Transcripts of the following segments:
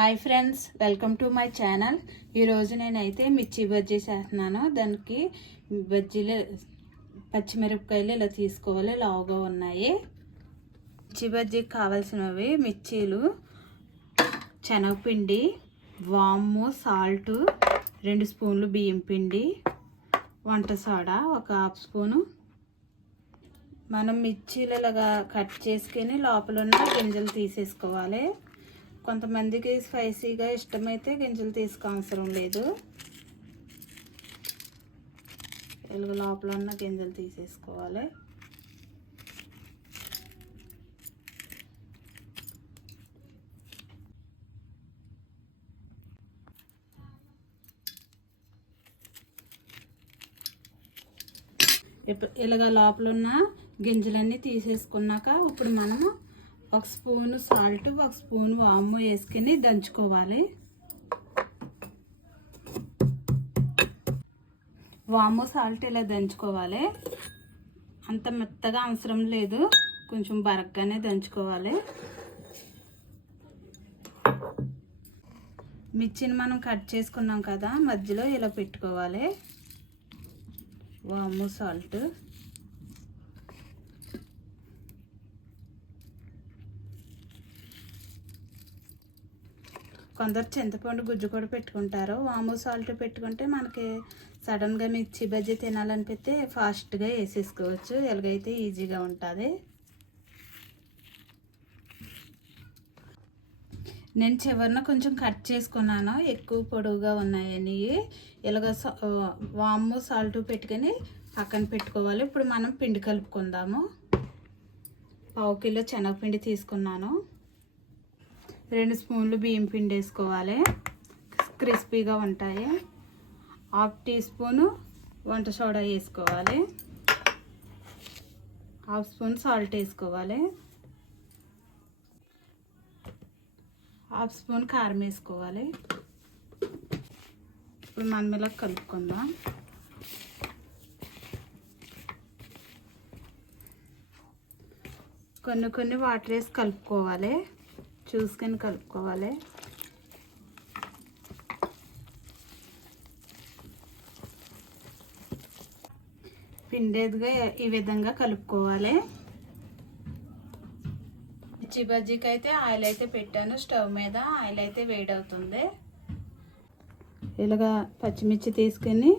Hi friends, welcome to my channel. ఈరోజు నేనైతే మిర్చి బజ్జీ చేస్తున్నాను. దానికి బజ్జీలు పచ్చిమిరపకాయలు ఇలా తీసుకోవాలి, లావుగా ఉన్నాయి. మిర్చి బజ్జీకి కావాల్సినవి మిర్చీలు, శనగపిండి, వాము, సాల్ట్, 2 స్పూన్లు బియ్యం పిండి, వంట సోడా 1 హాఫ్ స్పూను. మనం మిర్చీలు ఇలాగా కట్ చేసుకుని లోపల ఉన్న గింజలు తీసేసుకోవాలి. కొంతమందికి స్పైసీగా ఇష్టమైతే గింజలు తీసుకోవసరం లేదు. ఇలాగ లోపల ఉన్న గింజలు తీసేసుకోవాలి. ఇలాగ లోపల ఉన్న గింజలన్నీ తీసేసుకున్నాక ఇప్పుడు మనము 1 స్పూను సాల్ట్, 1 స్పూను వాము వేసుకుని దంచుకోవాలి. వాము సాల్ట్ ఇలా దంచుకోవాలి. అంత మెత్తగా అవసరం లేదు, కొంచెం బరగ్గానే దంచుకోవాలి. మిర్చిని మనం కట్ చేసుకున్నాం కదా, మధ్యలో ఇలా పెట్టుకోవాలి. వాము సాల్ట్, కొందరు చింతపండు గుజ్జు కూడా పెట్టుకుంటారు. వాము సాల్ట్ పెట్టుకుంటే మనకి సడన్గా మిర్చి బజ్జీ తినాలనిపిస్తే ఫాస్ట్గా వేసేసుకోవచ్చు. ఎలాగైతే ఈజీగా ఉంటుంది. నేను చివరిన కొంచెం కట్ చేసుకున్నాను, ఎక్కువ పొడవుగా ఉన్నాయని. ఇలాగ వాము సాల్ట్ పెట్టుకొని పక్కన పెట్టుకోవాలి. ఇప్పుడు మనం పిండి కలుపుకుందాము. 1/2 కిలో శనగపిండి తీసుకున్నాను. 2 స్పూన్లు బియ్యం పిండి వేసుకోవాలి, క్రిస్పీగా ఉంటాయి. 1/2 టీ స్పూను వంట సోడా వేసుకోవాలి. 1/2 స్పూన్ సాల్ట్ వేసుకోవాలి. 1/2 స్పూన్ కారం వేసుకోవాలి. ఇప్పుడు మనం ఇలా కలుపుకుందాం. కొన్ని వాటర్ వేసి కలుపుకోవాలి, చూసుకొని కలుపుకోవాలి. పిండేదిగా ఈ విధంగా కలుపుకోవాలి. మిర్చి బజ్జీకి అయితే ఆయిల్ అయితే పెట్టాను స్టవ్ మీద. ఆయిల్ అయితే వేడవుతుంది. ఇలాగా పచ్చిమిర్చి తీసుకొని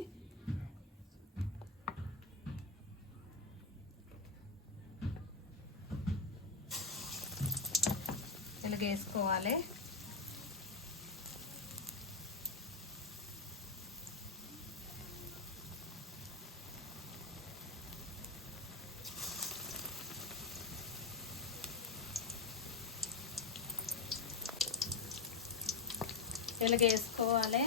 ఇలాగ వేసుకోవాలి. ఇలాగ వేసుకోవాలి.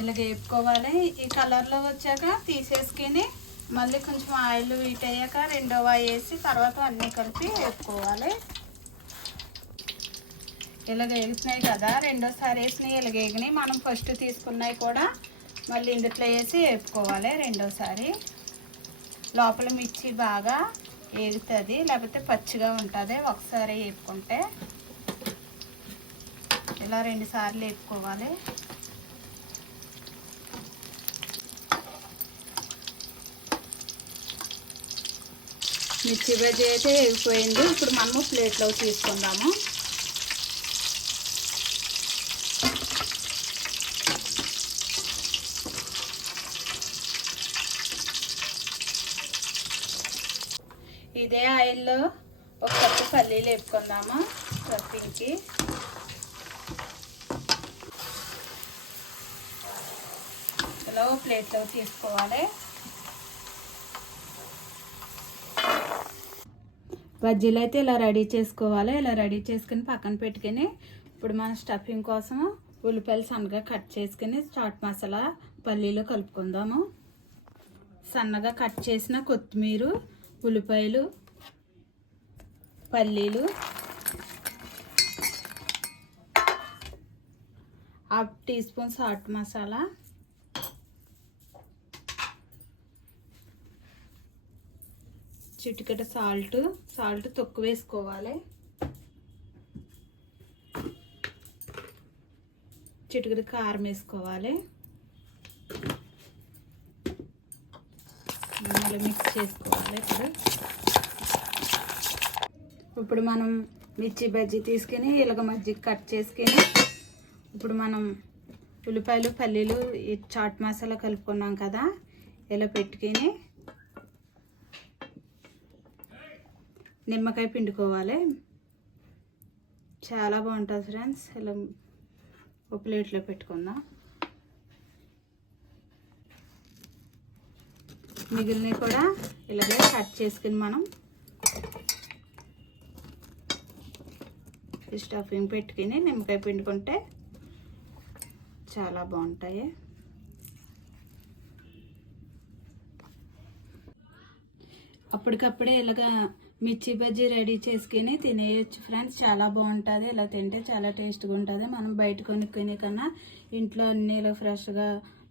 ఇలాగ వేపుకోవాలి. ఈ కలర్లో వచ్చాక తీసేసుకొని మళ్ళీ కొంచెం ఆయిల్ హీట్ అయ్యాక రెండో వాయి వేసి తర్వాత అన్నీ కలిపి వేపుకోవాలి. ఇలాగ వేగుతున్నాయి కదా, రెండోసారి వేసినవి ఇలాగ వేగినాయి. మనం ఫస్ట్ తీసుకున్నవి కూడా మళ్ళీ ఇందుట్లో వేసి వేపుకోవాలి రెండోసారి. లోపల మిర్చి బాగా వేగుతుంది, లేకపోతే పచ్చిగా ఉంటుంది. ఒకసారి వేపుకుంటే ఇలా 2 సార్లు వేపుకోవాలి. మిర్చి బజ్జీ అయితే వేగిపోయింది. ఇప్పుడు మనము ప్లేట్లో తీసుకుందాము. ఇదే ఆయిల్లో 1 కప్పు పల్లీలు వేపుకుందాము స్టఫింగ్కి. ఇలా ప్లేట్లో తీసుకోవాలి. బజ్జీలు అయితే ఇలా రెడీ చేసుకోవాలి. ఇలా రెడీ చేసుకుని పక్కన పెట్టుకుని ఇప్పుడు మన స్టఫింగ్ కోసం ఉల్లిపాయలు సన్నగా కట్ చేసుకుని చాట్ మసాలా పల్లీలు కలుపుకుందాము. సన్నగా కట్ చేసిన కొత్తిమీర, ఉల్లిపాయలు, పల్లీలు, 1/2 టీ స్పూన్ చాట్ మసాలా, చిటికెట సాల్ట్ తక్కువ వేసుకోవాలి. చిటికెట కారం వేసుకోవాలి. మళ్ళీ మిక్స్ చేసుకోవాలి. ఇప్పుడు మనం మిర్చి బజ్జీ తీసుకుని ఇలాగ మజ్జిగ కట్ చేసుకొని ఇప్పుడు మనం ఉల్లిపాయలు పల్లీలు ఈ చాట్ మసాలా కలుపుకున్నాం కదా, ఇలా పెట్టుకొని నిమ్మకాయ పిండుకోవాలి. చాలా బాగుంటుంది ఫ్రెండ్స్. ఇలా ఒక ప్లేట్లో పెట్టుకుందాం. మిగిలినవి కూడా ఇలాగే కట్ చేసుకుని మనం స్టఫింగ్ పెట్టుకుని నిమ్మకాయ పిండుకుంటే చాలా బాగుంటాయి. అప్పటికప్పుడే ఇలాగా మిర్చి బజ్జీ రెడీ చేసుకుని తినేయచ్చు ఫ్రెండ్స్. చాలా బాగుంటుంది. ఇలా తింటే చాలా టేస్ట్గా ఉంటుంది. మనం బయట కొనుక్కునే కన్నా ఇంట్లో అన్నీ ఇలా ఫ్రెష్గా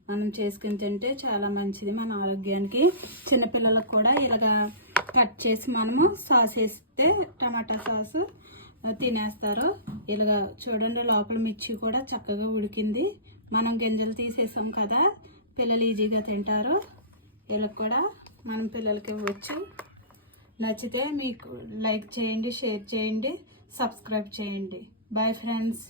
మనం చేసుకుని తింటే చాలా మంచిది మన ఆరోగ్యానికి. చిన్నపిల్లలకు కూడా ఇలాగా కట్ చేసి మనము సాస్ వేస్తే టమాటా సాసు తినేస్తారు. ఇలాగా చూడండి, లోపల మిర్చి కూడా చక్కగా ఉడికింది. మనం గింజలు తీసేసాం కదా, పిల్లలు ఈజీగా తింటారు. ఇలా కూడా మనం పిల్లలకి ఇవ్వచ్చు. నచ్చితే మీకు లైక్ చేయండి, షేర్ చేయండి, సబ్స్క్రైబ్ చేయండి. Bye friends.